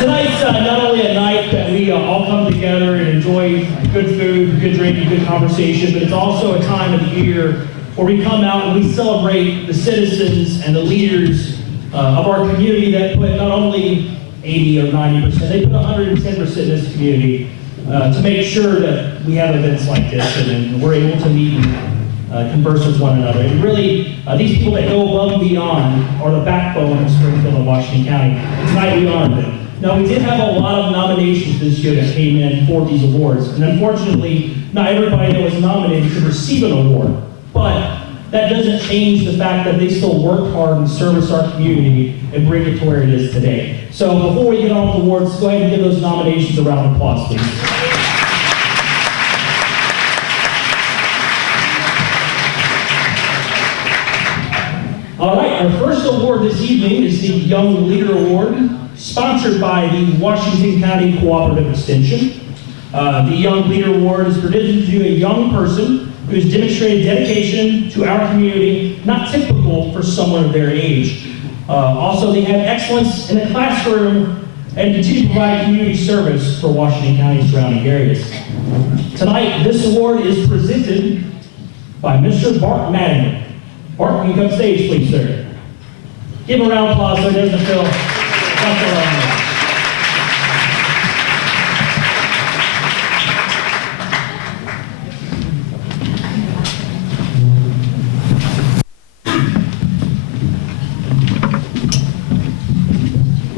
Tonight's not only a night that we all come together and enjoy good food, good drinking, good conversation, but it's also a time of the year where we come out and we celebrate the citizens and the leaders of our community that put not only 80 or 90%, they put 110% in this community to make sure that we have events like this and we're able to meet and converse with one another. And really, these people that go above and beyond are the backbone of Springfield and Washington County. And tonight we honor them. Now, we did have a lot of nominations this year that came in for these awards, and unfortunately, not everybody that was nominated could receive an award. But that doesn't change the fact that they still worked hard and service our community and bring it to where it is today. So before we get on with the awards, go ahead and give those nominations a round of applause, please. All right, our first award this evening is the Young Leader Award, sponsored by the Washington County Cooperative Extension. The Young Leader Award is presented to a young person who has demonstrated dedication to our community, not typical for someone of their age. Also, they have excellence in the classroom and continue to provide community service for Washington County and surrounding areas. Tonight, this award is presented by Mr. Bart Madigan. Bart, can you come stage, please, sir? Give him a round of applause so he doesn't feel left alone.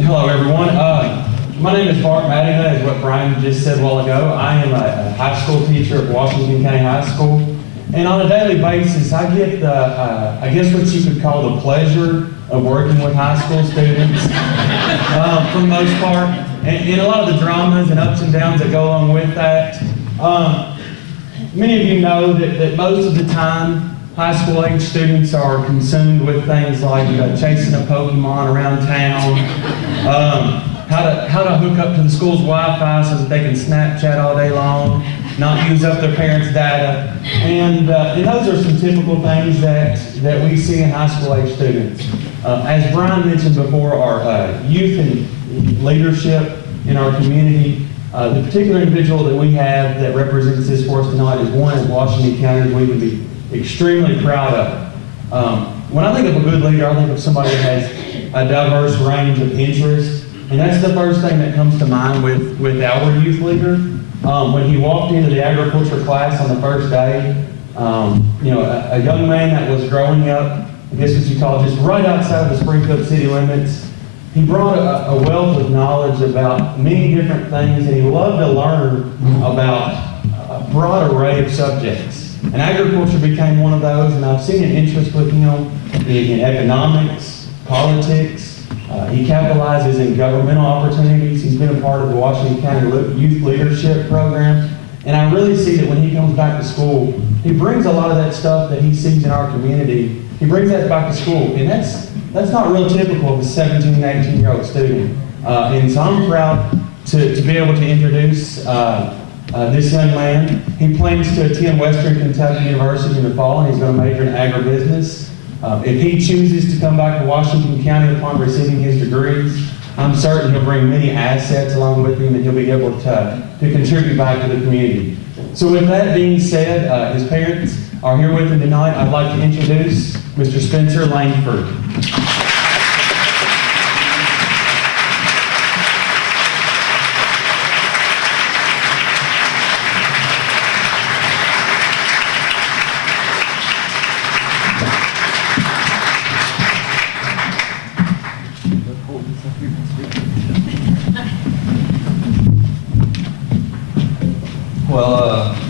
Hello, everyone. My name is Bart Madigan, is what Brian just said a while ago. I am a high school teacher at Washington County High School. And on a daily basis, I get I guess what you could call the pleasure of working with high school students for the most part. And a lot of the dramas and ups and downs that go along with that. Many of you know that most of the time, high school age students are consumed with things like chasing a Pokemon around town, how to hook up to the school's Wi-Fi so that they can Snapchat all day long, not use up their parents' data. And those are some typical things that we see in high school age students. As Brian mentioned before, our youth and leadership in our community, the particular individual that we have that represents this for us tonight is one in Washington County we can be extremely proud of. When I think of a good leader, I think of somebody that has a diverse range of interests. And that's the first thing that comes to mind with our youth leader. When he walked into the agriculture class on the first day, a young man that was growing up, I guess what you call just right outside of the Springfield city limits, he brought a wealth of knowledge about many different things, and he loved to learn about a broad array of subjects. And agriculture became one of those, and I've seen an interest with him in economics, politics. He capitalizes in governmental opportunities. He's been a part of the Washington County Youth Leadership Program. And I really see that when he comes back to school, he brings a lot of that stuff that he sees in our community. He brings that back to school. And that's not real typical of a 17, 18-year-old student. And so I'm proud to be able to introduce this young man. He plans to attend Western Kentucky University in the fall, and he's going to major in agribusiness. If he chooses to come back to Washington County upon receiving his degrees, I'm certain he'll bring many assets along with him and he'll be able to contribute back to the community. So with that being said, his parents are here with him tonight. I'd like to introduce Mr. Spencer Langford.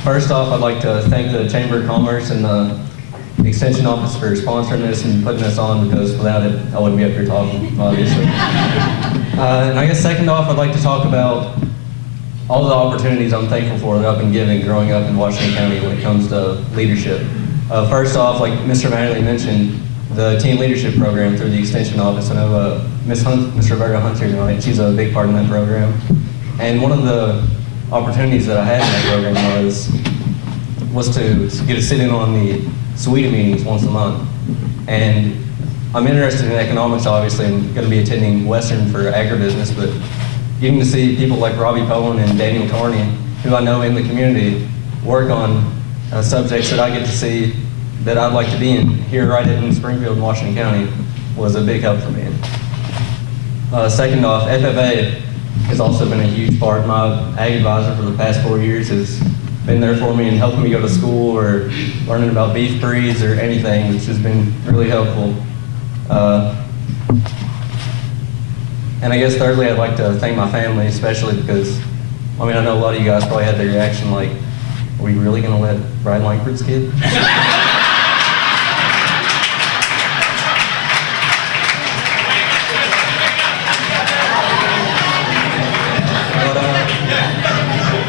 First off, I'd like to thank the Chamber of Commerce and the Extension Office for sponsoring this and putting this on, because without it, I wouldn't be up here talking, obviously. And I guess second off, I'd like to talk about all the opportunities I'm thankful for that I've been given growing up in Washington County when it comes to leadership. First off, like Mr. Manley mentioned, the Team Leadership Program through the Extension Office. I know Miss Roberta Hunt's here tonight. She's a big part in that program. And one of the opportunities that I had in that program was to get to sit in on the SWETA meetings once a month. And I'm interested in economics, obviously. I'm going to be attending Western for agribusiness, but getting to see people like Robbie Bowen and Daniel Carney, who I know in the community, work on subjects that I get to see that I'd like to be in here right in Springfield, Washington County, was a big help for me. Second off, FFA has also been a huge part. My ag advisor for the past 4 years has been there for me and helping me go to school or learning about beef breeds or anything, which has been really helpful. And I guess thirdly, I'd like to thank my family, especially because, I mean, I know a lot of you guys probably had the reaction like, are we really gonna let Brian Langford's kid?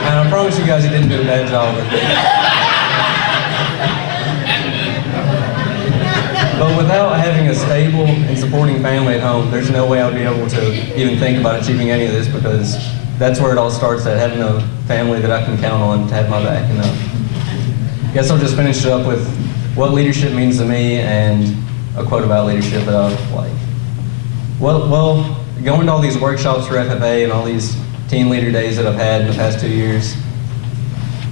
And I promise you guys he didn't do a bad job with it. But without having a stable and supporting family at home, there's no way I would be able to even think about achieving any of this, because that's where it all starts, at having a family that I can count on to have my back. And I guess I'll just finish it up with what leadership means to me and a quote about leadership that I like. Well, going to all these workshops for FFA and all these teen leader days that I've had in the past 2 years,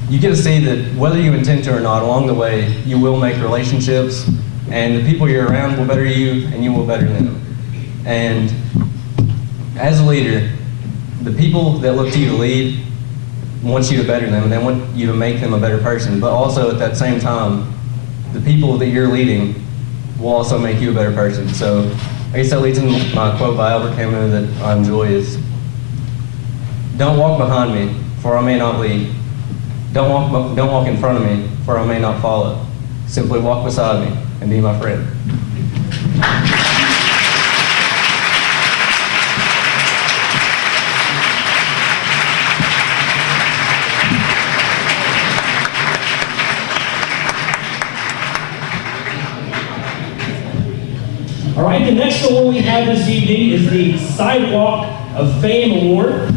you get to see that whether you intend to or not, along the way, you will make relationships, and the people you're around will better you, and you will better them. And as a leader, the people that look to you to lead want you to better them, and they want you to make them a better person. But also at that same time, the people that you're leading will also make you a better person. So I guess that leads into my quote by Albert Camus that I enjoy is, "Don't walk behind me, for I may not lead. Don't walk in front of me, for I may not follow. Simply walk beside me and be my friend." All right, the next award we have this evening is the Sidewalk of Fame Award.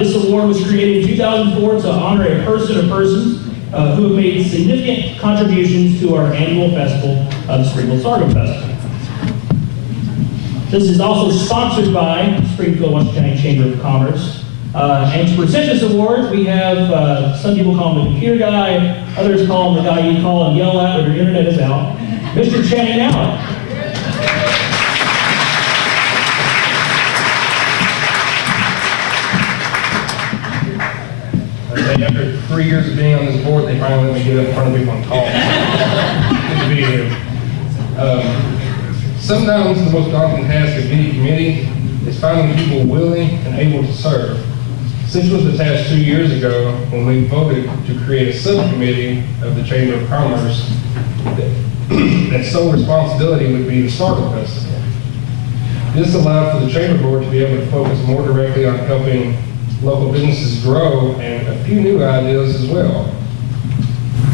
This award was created in 2004 to honor a person or persons who have made significant contributions to our annual festival, the Springfield Sorghum Festival. This is also sponsored by Springfield, Washington County Chamber of Commerce. And to present this award, we have, some people call him the computer guy, others call him the guy you call and yell at when your internet is out, Mr. Channing Allen. After 3 years of being on this board, they finally let me get up in front of people and talk. Good to be here. Sometimes the most daunting task of any committee is finding people willing and able to serve. Such was the task 2 years ago when we voted to create a subcommittee of the Chamber of Commerce that sole responsibility would be the Sorghum Festival. This allowed for the Chamber Board to be able to focus more directly on helping local businesses grow and a few new ideas as well.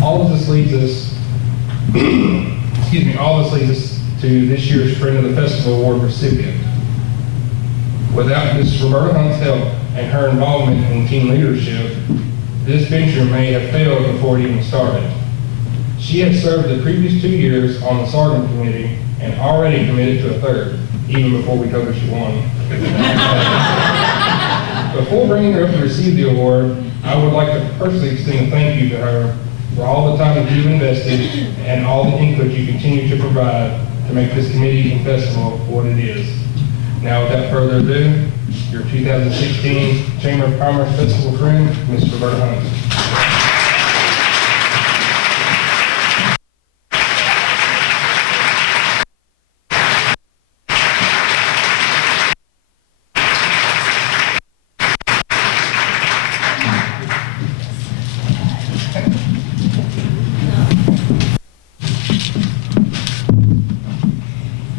All of this leads us, to this year's Friend of the Festival Award recipient. Without Ms. Roberta Hunt's help and her involvement in team leadership, this venture may have failed before it even started. She has served the previous 2 years on the Sorghum Committee and already committed to a third, even before we told her she won. Before bringing her up to receive the award, I would like to personally extend a thank you to her for all the time that you've invested and all the input you continue to provide to make this committee and festival what it is. Now, without further ado, your 2016 Chamber of Commerce Festival friend, Ms. Roberta Hunt.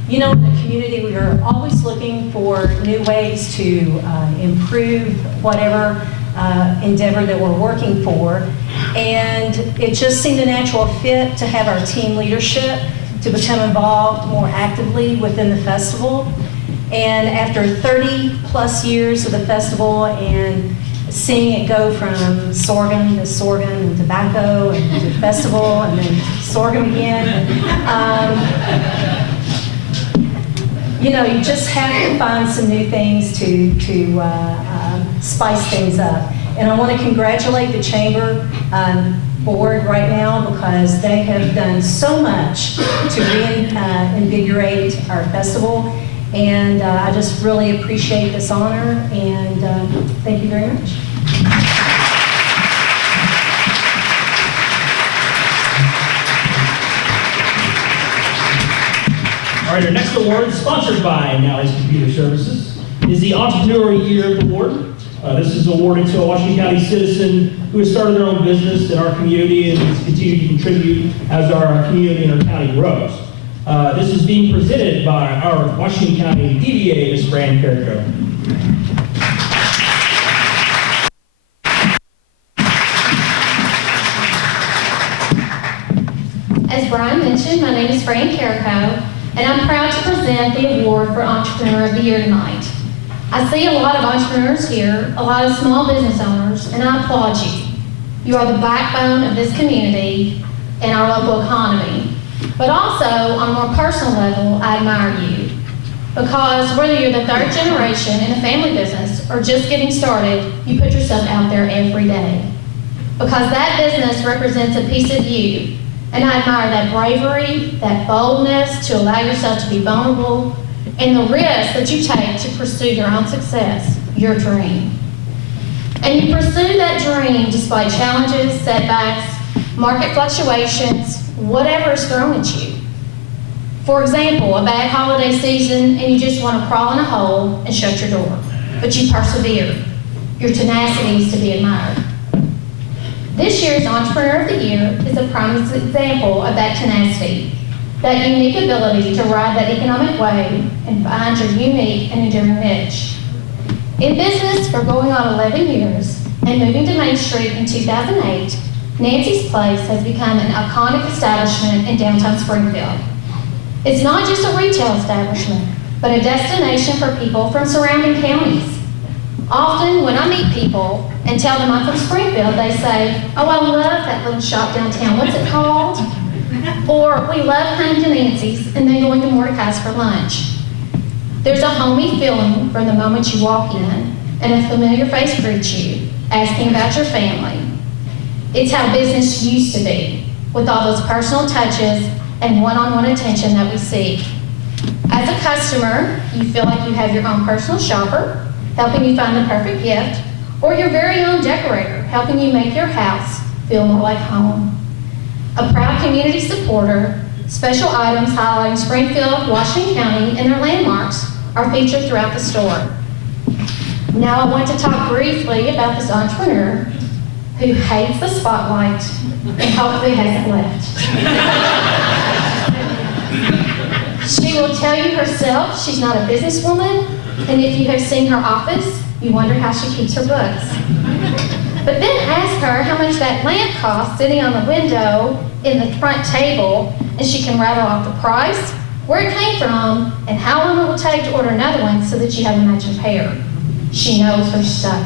You know, in the community, we are always looking for new ways to improve whatever endeavor that we're working for. And it just seemed a natural fit to have our team leadership to become involved more actively within the festival. And after 30 plus years of the festival and seeing it go from sorghum to sorghum and tobacco and to festival and then sorghum again, you just have to find some new things to spice things up. And I want to congratulate the Chamber board right now because they have done so much to reinvigorate our festival. And I just really appreciate this honor, and thank you very much. All right, our next award, sponsored by Now's Computer Services, is the Entrepreneur Year Award. This is awarded to a Washington County citizen who has started their own business in our community and has continued to contribute as our community and our county grows. This is being presented by our Washington County DDA, Ms. Fran Carrico. As Brian mentioned, my name is Fran Carrico, and I'm proud to present the award for Entrepreneur of the Year tonight. I see a lot of entrepreneurs here, a lot of small business owners, and I applaud you. You are the backbone of this community and our local economy. But also, on a more personal level, I admire you. Because whether you're the third generation in a family business or just getting started, you put yourself out there every day. Because that business represents a piece of you. And I admire that bravery, that boldness to allow yourself to be vulnerable, and the risk that you take to pursue your own success, your dream. And you pursue that dream despite challenges, setbacks, market fluctuations, whatever is thrown at you. For example, a bad holiday season and you just want to crawl in a hole and shut your door, but you persevere. Your tenacity is to be admired. This year's Entrepreneur of the Year is a prime example of that tenacity, that unique ability to ride that economic wave and find your unique and enduring niche. In business for going on 11 years and moving to Main Street in 2008, Nancy's Place has become an iconic establishment in downtown Springfield. It's not just a retail establishment, but a destination for people from surrounding counties. Often when I meet people and tell them I'm from Springfield, they say, "Oh, I love that little shop downtown. What's it called?" Or, "We love coming to Nancy's and then going to Mordecai's for lunch." There's a homey feeling from the moment you walk in, and a familiar face greets you, asking about your family. It's how business used to be, with all those personal touches and one-on-one attention that we seek. As a customer, you feel like you have your own personal shopper, helping you find the perfect gift, or your very own decorator, helping you make your house feel more like home. A proud community supporter, special items highlighting Springfield, Washington County, and their landmarks are featured throughout the store. Now I want to talk briefly about this entrepreneur who hates the spotlight and hopefully hasn't left. She will tell you herself she's not a businesswoman, and if you have seen her office, you wonder how she keeps her books. But then ask her how much that lamp costs sitting on the window in the front table, and she can rattle off the price, where it came from, and how long it will take to order another one so that you have a matching pair. She knows her stuff.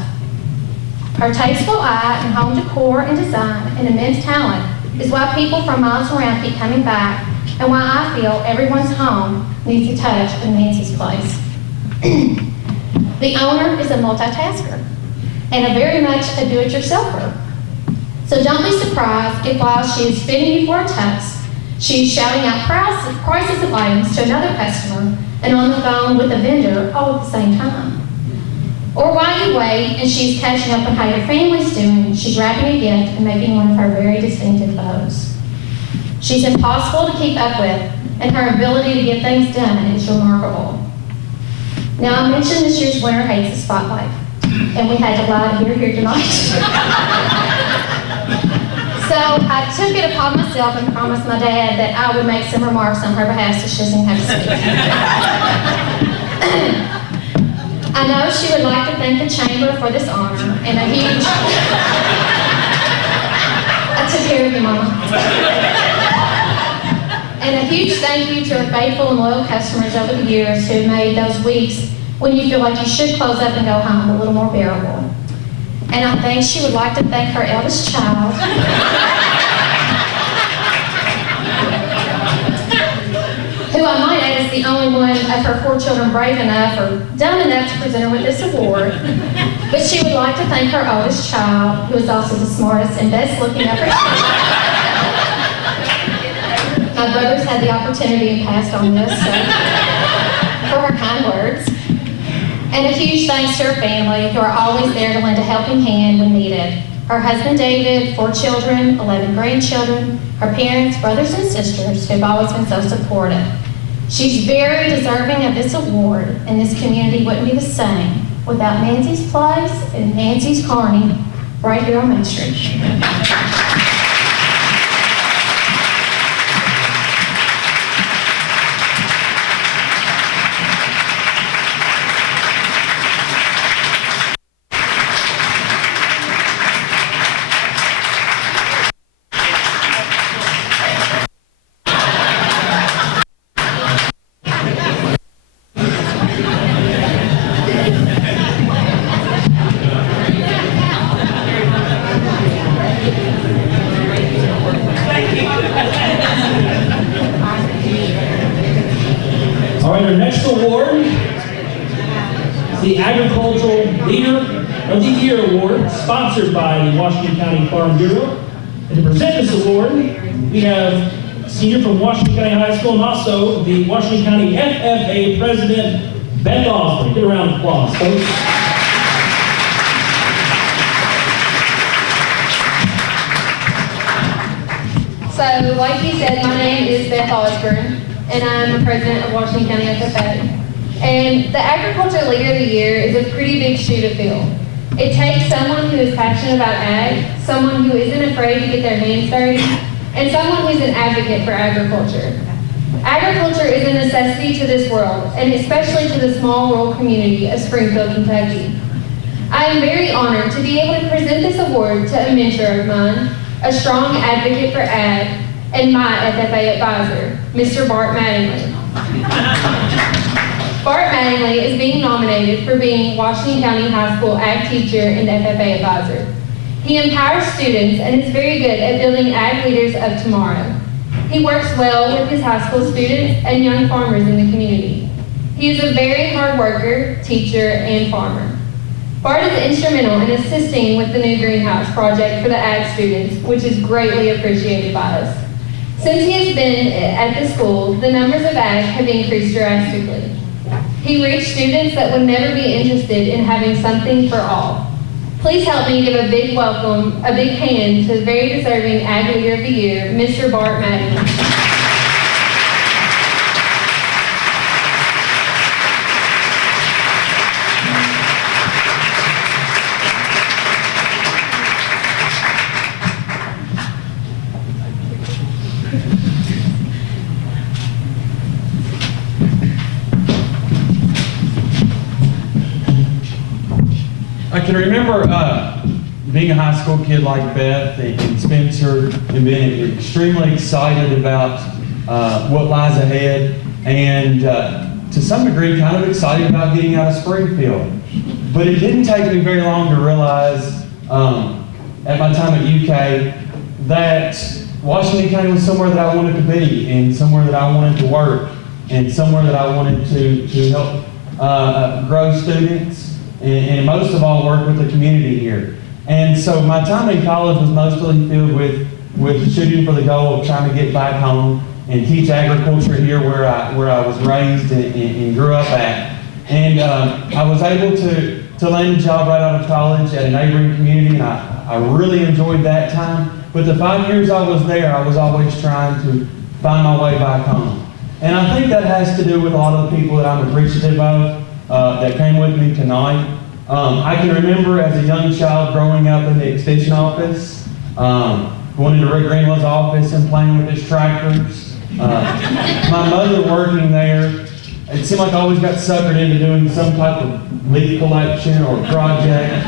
Her tasteful eye in home decor and design and immense talent is why people from miles around keep coming back, and why I feel everyone's home needs a touch of Nancy's Place. The owner is a multitasker and a very much a do-it-yourselfer. So don't be surprised if while she is fitting you for a tux, she is shouting out prices of items to another customer and on the phone with a vendor all at the same time. Or while you wait and she's catching up on how your family's doing, she's wrapping a gift and making one of her very distinctive bows. She's impossible to keep up with, and her ability to get things done is remarkable. Now, I mentioned this year's winner hates the spotlight, and we had to lie to here tonight. So I took it upon myself and promised my dad that I would make some remarks on her behalf so she doesn't have to speak. I know she would like to thank the Chamber for this honor, and a huge... I took care of you, Mama. And a huge thank you to her faithful and loyal customers over the years who have made those weeks when you feel like you should close up and go home a little more bearable. And I think she would like to thank her eldest child, who I might add is the the only one of her 4 children brave enough or dumb enough to present her with this award, but she would like to thank her oldest child, who is also the smartest and best looking of her children. My brothers had the opportunity and passed on this, so, for her kind words. And a huge thanks to her family, who are always there to lend a helping hand when needed. Her husband David, 4 children, 11 grandchildren, her parents, brothers and sisters, who have always been so supportive. She's very deserving of this award, and this community wouldn't be the same without Nancy's Place and Nancy's Carney right here on Main Street. All right, our next award is the Agricultural Leader of the Year Award, sponsored by the Washington County Farm Bureau. And to present this award, we have a senior from Washington County High School and also the Washington County FFA President, Beth Osborne. Get a round of applause, folks. So, like he said, my name is Beth Osborne, and I'm the president of Washington County FFA. And the Agriculture Leader of the Year is a pretty big shoe to fill. It takes someone who is passionate about ag, someone who isn't afraid to get their hands dirty, and someone who's an advocate for agriculture. Agriculture is a necessity to this world, and especially to the small rural community of Springfield, Kentucky. I am very honored to be able to present this award to a mentor of mine, a strong advocate for ag, and my FFA advisor, Mr. Bart Mattingly. Bart Mattingly is being nominated for being Washington County High School ag teacher and FFA advisor. He empowers students and is very good at building ag leaders of tomorrow. He works well with his high school students and young farmers in the community. He is a very hard worker, teacher, and farmer. Bart is instrumental in assisting with the new greenhouse project for the ag students, which is greatly appreciated by us. Since he has been at the school, the numbers of ag have increased drastically. He reached students that would never be interested in having something for all. Please help me give a big welcome, a big hand to the very deserving Ag Leader of the Year, Mr. Bart Mattingly. I can remember being a high school kid like Beth and Spencer and being extremely excited about what lies ahead and to some degree kind of excited about getting out of Springfield. But it didn't take me very long to realize at my time at UK that Washington County was somewhere that I wanted to be and somewhere that I wanted to work and somewhere that I wanted to help grow students and most of all work with the community here. And so my time in college was mostly filled with shooting for the goal of trying to get back home and teach agriculture here where I was raised and grew up at. And I was able to land a job right out of college at a neighboring community, and I really enjoyed that time. But the 5 years I was there, I was always trying to find my way back home. And I think that has to do with a lot of the people that I'm appreciative of that came with me tonight. I can remember as a young child growing up in the extension office, going into Rick Greenwell's office and playing with his tractors. My mother working there, it seemed like I always got suckered into doing some type of leaf collection or project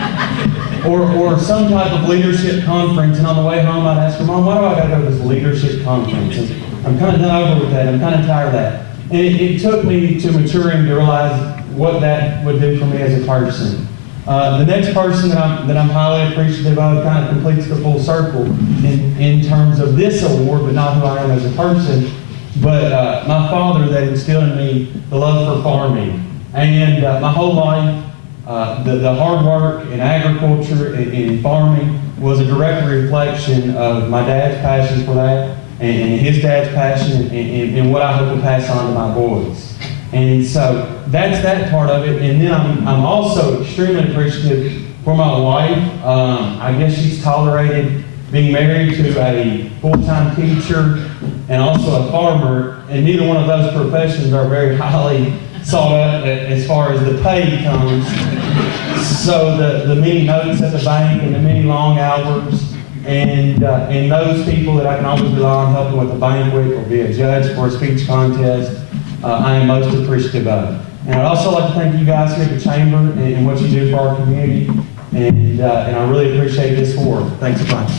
or some type of leadership conference. And on the way home, I'd ask her, Mom, why do I got to go to this leadership conference? And I'm kind of done over with that. I'm kind of tired of that. And it took me to maturing to realize what that would do for me as a person. The next person that I'm highly appreciative of kind of completes the full circle in terms of this award, but not who I am as a person, but my father that instilled in me the love for farming. And my whole life, the hard work in agriculture and in farming was a direct reflection of my dad's passion for that and his dad's passion and what I hope to pass on to my boys. And so that's that part of it. And then I'm also extremely appreciative for my wife. I guess she's tolerated being married to a full-time teacher and also a farmer, and neither one of those professions are very highly sought out as far as the pay comes. So the many notes at the bank and the many long hours and those people that I can always rely on helping with the banquet or be a judge for a speech contest, I am most appreciative of. And I'd also like to thank you guys here at the Chamber and what you do for our community. And I really appreciate this award. Thanks so much.